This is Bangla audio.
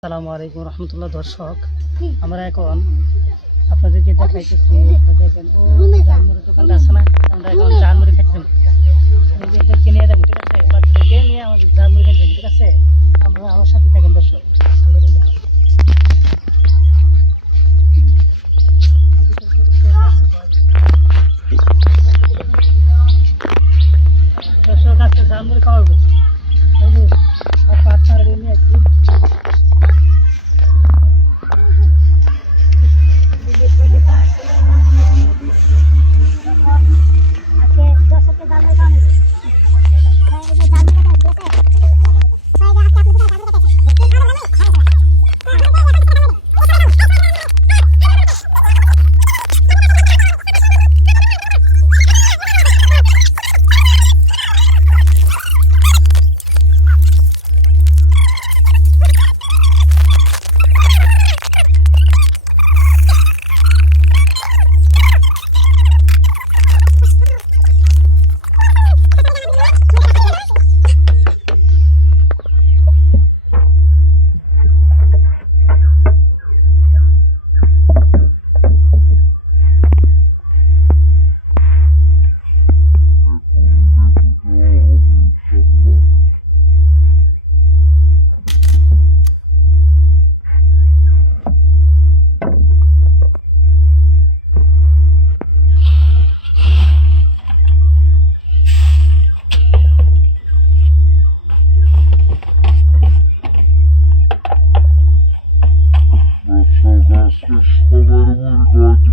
আসসালামু আলাইকুম রহমতুল্লাহ। দর্শক, আমরা এখন আপনাদেরকে দেখাইতেছি। দেখেন ও ঝালমুড়ির দোকানটা আছে না, আমরা এখন ঝালমুড়ি খাইতেছি। এদেরকে নিয়ে যাবো, ঠিক আছে? বাচ্চাদেরকে নিয়ে আমাদের ঝালমুড়ি খাইতেছি, ঠিক আছে? আমরা আমার সাথে থাকেন দর্শক। দর্শক, আজকে ঝালমুড়ি খাওয়াবো। আপনারা নিয়ে আসছি। Sokak solarumun